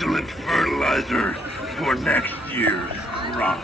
excellent fertilizer for next year's crop.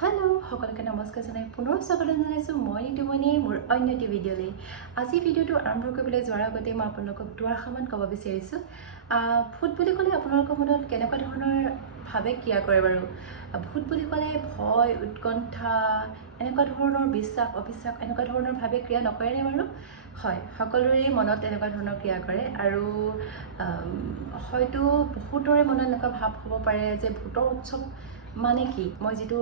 Hello, সকলোকে নমস্কাৰ জনাই পুনৰ স্বাগতম জনাইছোঁ মই নিতুমণি মোৰ অন্য এটি ভিডিঅ'লৈ। আজি ভিডিঅ'টো আৰম্ভ কৰিবলৈ যোৱাৰ আগতে মই আপোনালোকক দুআষাৰমান ক'ব বিচাৰিছোঁ। ভূত বুলি ক'লে আপোনালোকৰ মনত কেনেকুৱা ধৰণৰ ভাৱে ক্ৰিয়া কৰে বাৰু? ভূত বুলি ক'লে ভয়, উৎকণ্ঠা, এনেকুৱা ধৰণৰ বিশ্বাস, অবিশ্বাস এনেকুৱা ধৰণৰ ভাৱে ক্ৰিয়া নকৰেনে বাৰু? হয়, সকলোৰে মনত এনেকুৱা ধৰণৰ ক্ৰিয়া কৰে আৰু হয়তো বহুতৰে মনত এনেকুৱা ভাৱ হ'ব পাৰে যে ভূতৰ উৎসৱ মানে কি? মই যিটো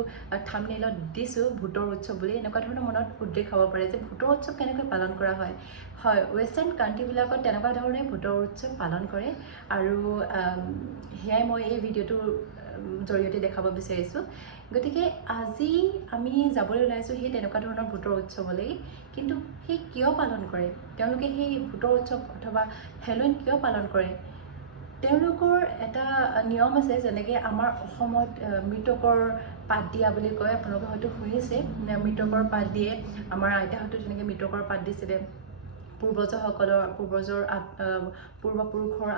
থাম্বনেইলত দিছোঁ ভূতৰ উৎসৱ বুলি, এনেকুৱা ধৰণৰ মনত উদ্বেগ হ'ব পাৰে যে ভূতৰ উৎসৱ কেনেকৈ পালন কৰা হয়। হয়, ৱেষ্টাৰ্ণ কাণ্ট্ৰিবিলাকত তেনেকুৱা ধৰণে ভূতৰ উৎসৱ পালন কৰে আৰু সেয়াই মই এই ভিডিঅ'টোৰ জৰিয়তে দেখাব বিচাৰিছোঁ। গতিকে আজি আমি যাবলৈ ওলাইছোঁ সেই তেনেকুৱা ধৰণৰ ভূতৰ উৎসৱলৈ। কিন্তু সেই কিয় পালন কৰে? তেওঁলোকে সেই ভূতৰ উৎসৱ অথবা হেলোইন কিয় পালন কৰে? তেওঁলোকৰ এটা নিয়ম আছে, যেনেকৈ আমাৰ অসমত মৃতকৰ পাত দিয়া বুলি কয়, আপোনালোকে হয়তো শুনিছে, মৃতকৰ পাত দিয়ে। আমাৰ আইতাহঁতে তেনেকৈ মৃতকৰ পাত দিছিলে পূৰ্বপুৰুষৰ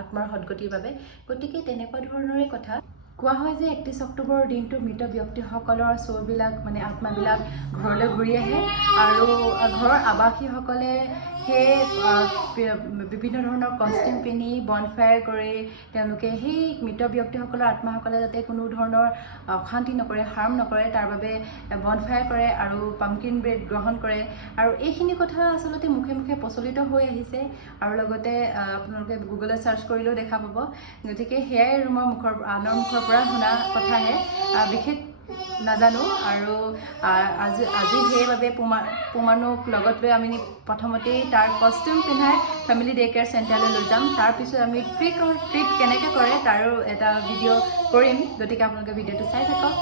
আত্মাৰ সদগতিৰ বাবে। গতিকে তেনেকুৱা ধৰণৰে কথা। কোৱা হয় যে 31 অক্টোবৰৰ দিনটো মৃত ব্যক্তিসকলৰ চৌবিলাক মানে আত্মাবিলাক ঘৰলৈ ঘূৰি আহে আৰু ঘৰৰ আৱাসীসকলে সেই বিভিন্ন ধৰণৰ কষ্টিউম পিন্ধি বনফায়াৰ কৰি তেওঁলোকে সেই মৃত ব্যক্তিসকলৰ আত্মাসকলে যাতে কোনো ধৰণৰ অশান্তি নকৰে, হাৰ্ম নকৰে, তাৰ বাবে বনফায়াৰ কৰে আৰু পাম্পকিন ব্ৰেড গ্ৰহণ কৰে। আৰু এইখিনি কথা আচলতে মুখে মুখে প্ৰচলিত হৈ আহিছে আৰু লগতে আপোনালোকে গুগলত চাৰ্চ কৰিলেও দেখা পাব। গতিকে সেয়াই আৰু মই আনৰ মুখৰ পৰা শুনা কথাহে, বিশেষ নাজানো। আৰু আজি সেইবাবে পুমানুক লগত লৈ আমি প্ৰথমতেই তাৰ কষ্টিউম পিন্ধাই ফেমিলি ডে কেয়াৰ চেণ্টাৰলৈ লৈ যাম। তাৰপিছত আমি ট্ৰিট কেনেকৈ কৰে তাৰো এটা ভিডিঅ' কৰিম। গতিকে আপোনালোকে ভিডিঅ'টো চাই থাকক।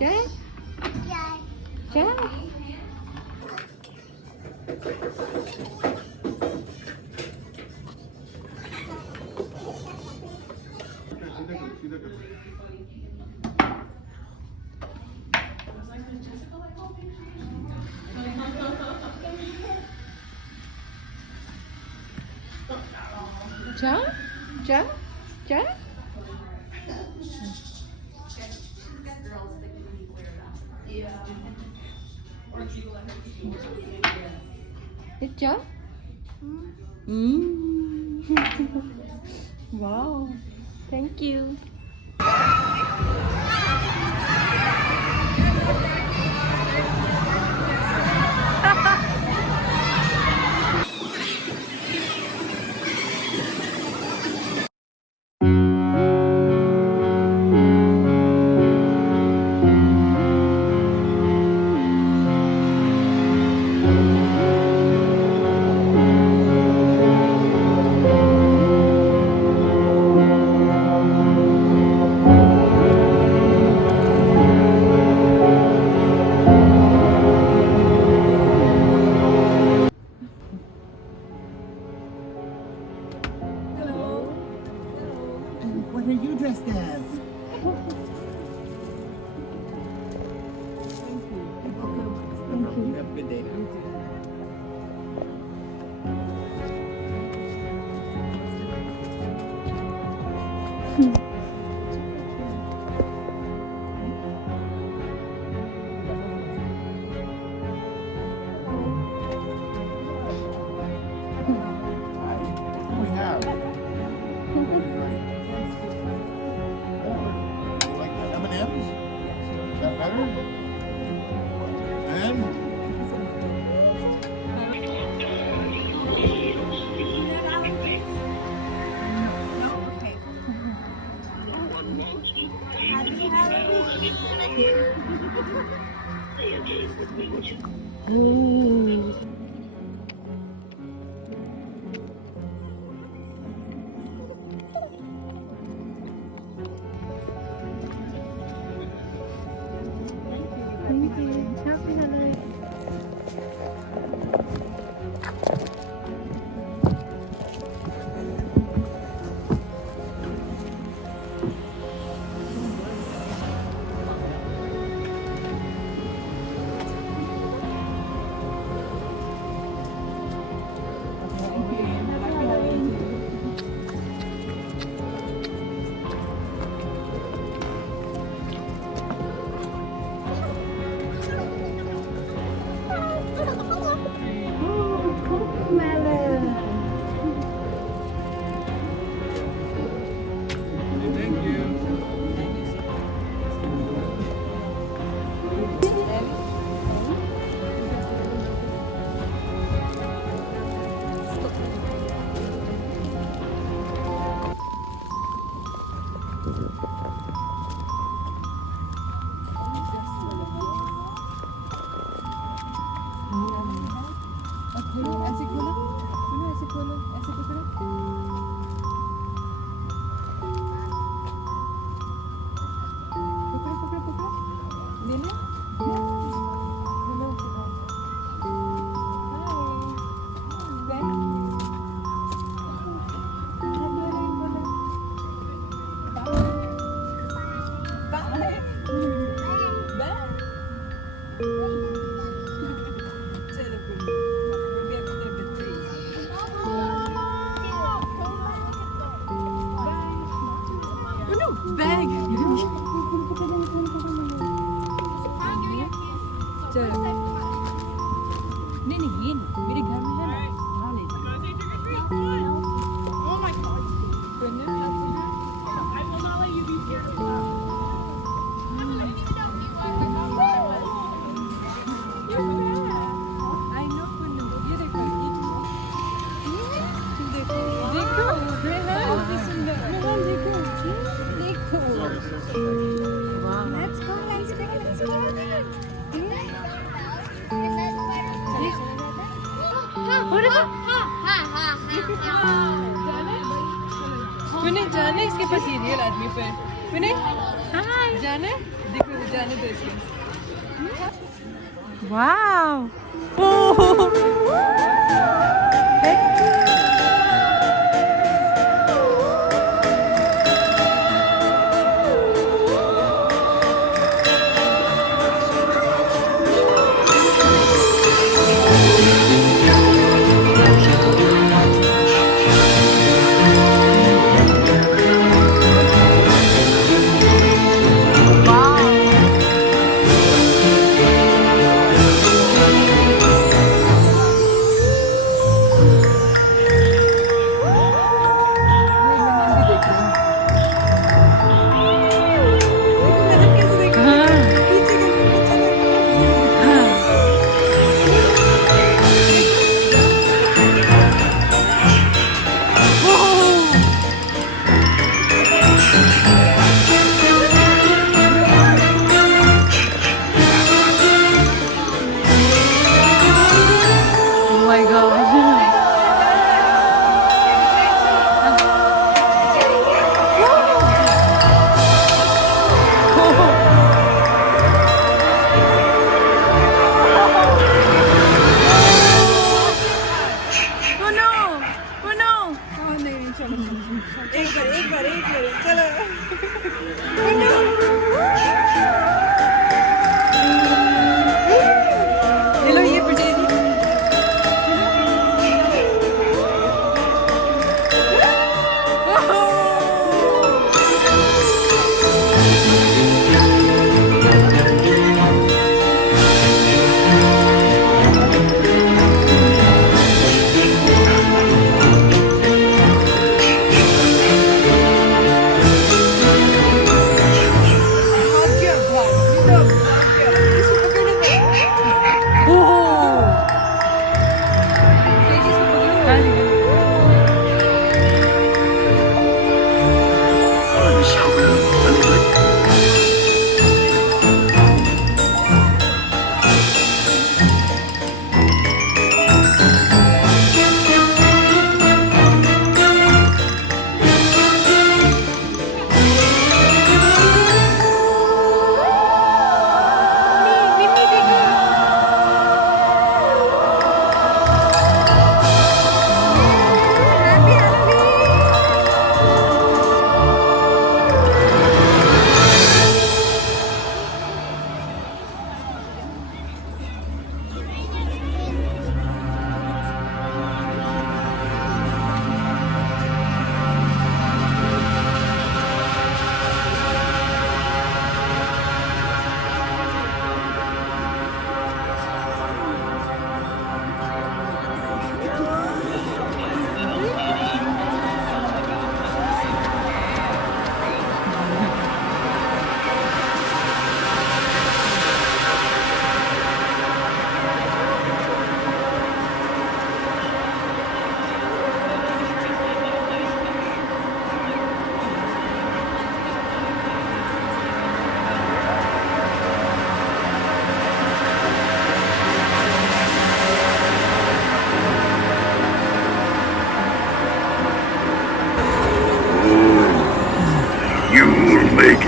Jay? Jay? Ja? Ja? Ja? Good job. Wow. Thank you. What are you dressed as? Thank you. Have a good day. We have. M&M's? Is that better? And? Happy Happy holidays. Thank you. ऐसे खोलो सुनो ऐसे खोलो ऐसे पकड़ो पकड़ो पकड़ो पकड़ो ले लो खोलो हाय बैग चलो नहीं नहीं ये नहीं मेरे घर में है ना वहाँ ले जाओ I know Punna, ये देखो देखो देखो कितनी सुंदर देखो Let's go, let's go, let's go. विनय जाने इसके पास ये रियल आदमी पे विनय जाने देखो जाने दो इसको Wow.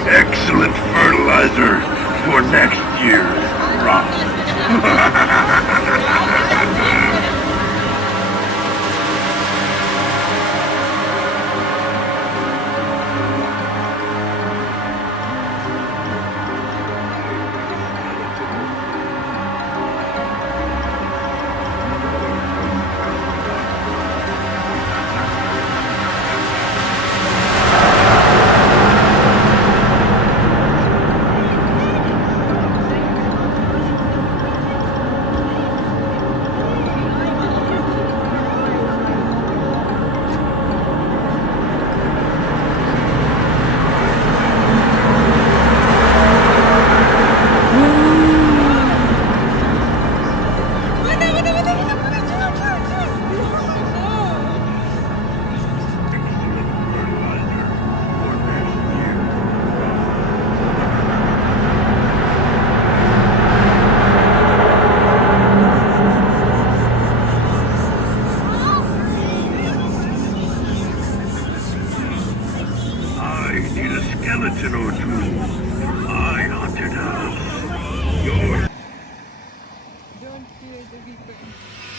Excellent fertilizer for next year's crop. I need a skeleton or two. My haunted house. Yours. Don't fear the reaper.